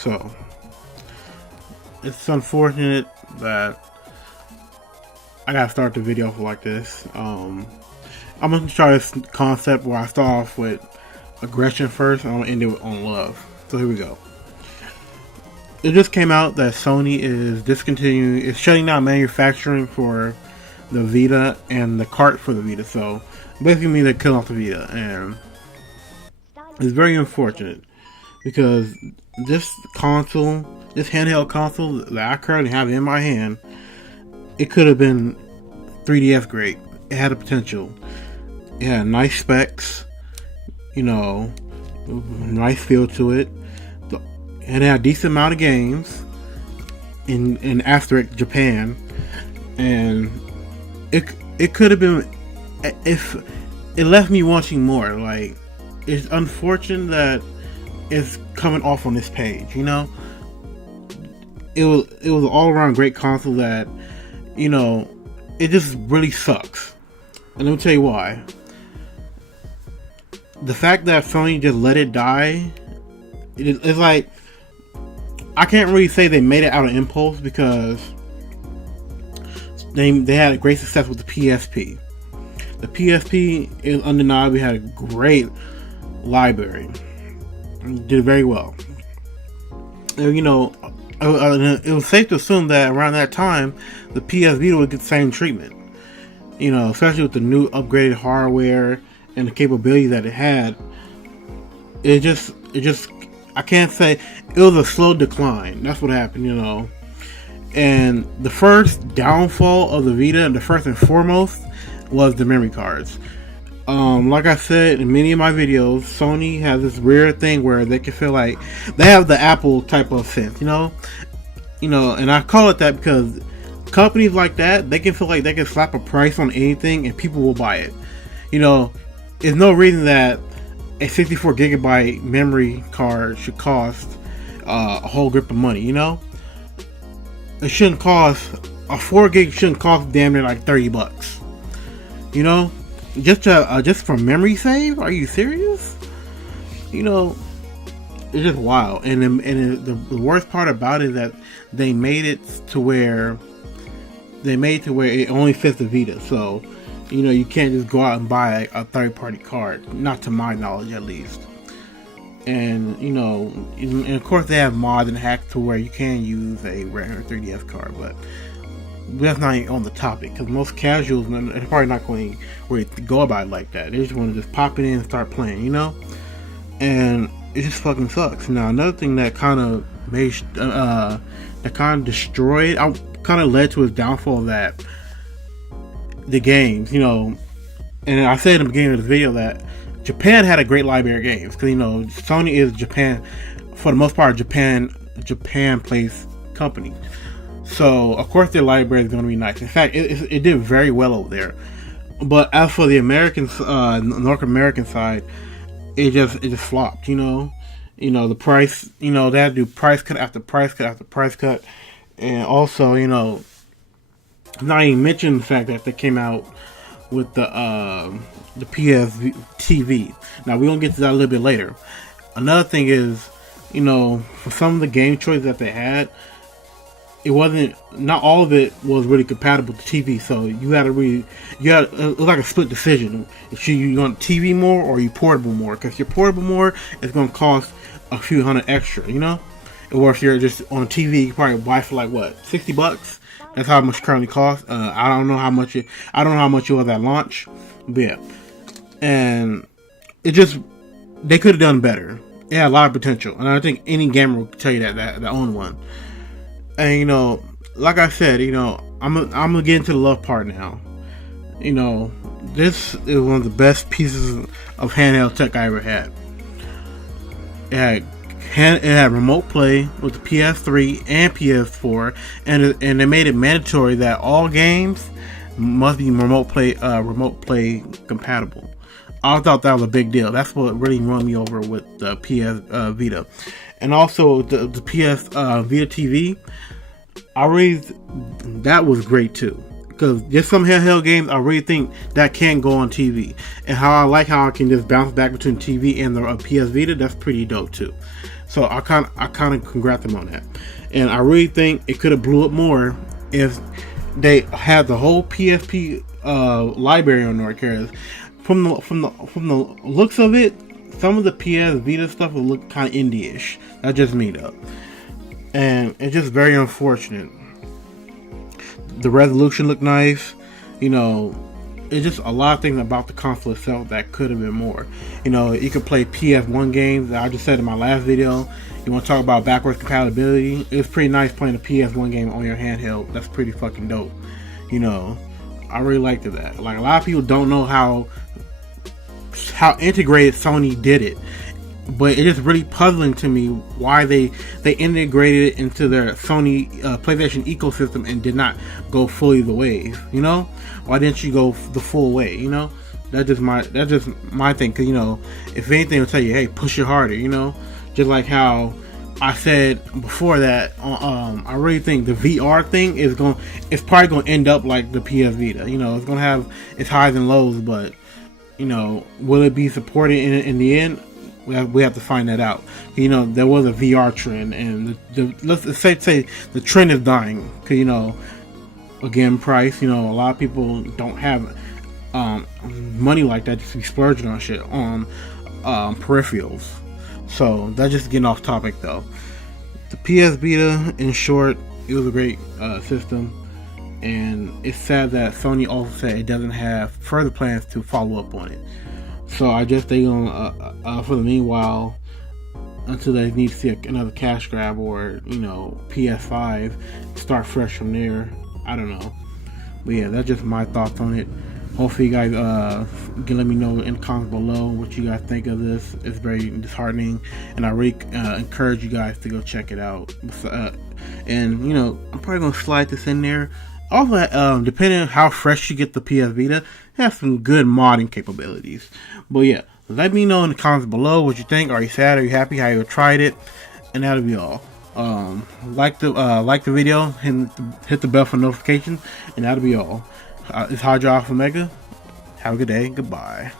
So it's unfortunate that I gotta start the video off like this. I'm gonna try this concept where I start off with aggression first, and I'm gonna end it on love. So here we go. It just came out that Sony is shutting down manufacturing for the Vita and the cart for the Vita. So basically, they're killing off the Vita, and it's very unfortunate because this handheld console that I currently have in my hand, it could have been 3DS great. It had a potential. It had nice specs, nice feel to it. And it had a decent amount of games in asterisk Japan, and it could have been, if it left me wanting more. Like, it's unfortunate that it's coming off on this page. It was an all around great console that, it just really sucks. And let me tell you why. The fact that Sony just let it die, it's like, I can't really say they made it out of impulse, because they had a great success with the PSP. The PSP is undeniably had a great library. It did very well. And, it was safe to assume that around that time, the PS Vita would get the same treatment. Especially with the new upgraded hardware and the capability that it had. It just I can't say, it was a slow decline. That's what happened, And the first downfall of the Vita, and the first and foremost, was the memory cards. Like I said in many of my videos, Sony has this weird thing where they can feel like they have the Apple type of sense, and I call it that because companies like that, they can feel like they can slap a price on anything and people will buy it. There's no reason that a 64 gigabyte memory card should cost a whole grip of money. It shouldn't cost, a 4 gig shouldn't cost damn near like $30. Just for memory save? Are you serious? It's just wild. And the worst part about it is that they made it to where it only fits the Vita. So you can't just go out and buy a third-party card, not to my knowledge at least. And and of course they have mods and hacks to where you can use a regular 3DS card, but that's not even on the topic, because most casuals are probably not going to go about it like that. They just want to just pop it in and start playing, and it just fucking sucks. Now, another thing that kind of destroyed, kind of led to his downfall, that the games, and I said in the beginning of the video that Japan had a great library of games, because Sony is Japan, for the most part, Japan plays company, so of course their library is going to be nice. In fact, it did very well over there. But as for the Americans, North American side, it just flopped. The price, they had to do price cut after price cut after price cut, and also not even mention the fact that they came out with the PS TV. Now, we're gonna get to that a little bit later. Another thing is, for some of the game choices that they had, not all of it was really compatible to TV. So it was like a split decision. If you want TV more or you portable more, because if you're portable more, it's gonna cost a few hundred extra, or if you're just on TV, you probably buy for like what, $60. That's how much it currently costs. I don't know how much it was at launch, but yeah. And they could have done better. It had a lot of potential, and I think any gamer will tell you that own one. And like I said, I'm gonna get into the love part now. This is one of the best pieces of handheld tech I ever had. It had remote play with the PS3 and PS4, and they made it mandatory that all games must be remote play compatible. I thought that was a big deal. That's what really won me over with the PS Vita, and also the PS Vita TV. That was great too, because there's some handheld games I really think that can go on TV, and how I can just bounce back between TV and the PS Vita. That's pretty dope too. So I kind of congrats them on that, and I really think it could have blew up more if they had the whole PSP library on there. Because from the looks of it, some of the PS Vita stuff will look kind of indie-ish. That's just me though, and it's just very unfortunate. The resolution looked nice, you know. It's just a lot of things about the console itself that could have been more. You know, you could play PS1 games. I just said in my last video, you want to talk about backwards compatibility. It was pretty nice playing a PS1 game on your handheld. That's pretty fucking dope. You know, I really liked that. Like, a lot of people don't know how integrated Sony did it. But it is really puzzling to me why they integrated it into their Sony PlayStation ecosystem and did not go fully the way. You know, why didn't you go the full way? You know, that's just my thing. Cause you know, if anything, it'll tell you, hey, push it harder. You know, just like how I said before that. I really think the VR thing it's probably gonna end up like the PS Vita. You know, it's gonna have its highs and lows, but you know, will it be supported in the end? We have to find that out. You know, there was a VR trend, and let's say the trend is dying. Cause you know, again, price. You know, a lot of people don't have money like that just to be splurging on shit on peripherals. So that's just getting off topic though. The PS Vita, in short, it was a great system, and it's sad that Sony also said it doesn't have further plans to follow up on it. So I guess they gonna, for the meanwhile, until they need to see another cash grab or, you know, PS5, start fresh from there. I don't know. But yeah, that's just my thoughts on it. Hopefully you guys can let me know in the comments below what you guys think of this. It's very disheartening, and I really encourage you guys to go check it out. And, you know, I'm probably gonna slide this in there. Also, depending on how fresh you get the PS Vita, it has some good modding capabilities. But yeah, let me know in the comments below what you think. Are you sad? Are you happy? How you tried it? And that'll be all. Like the video, hit the bell for notifications, and that'll be all. It's Hydra Alpha Omega. Have a good day. Goodbye.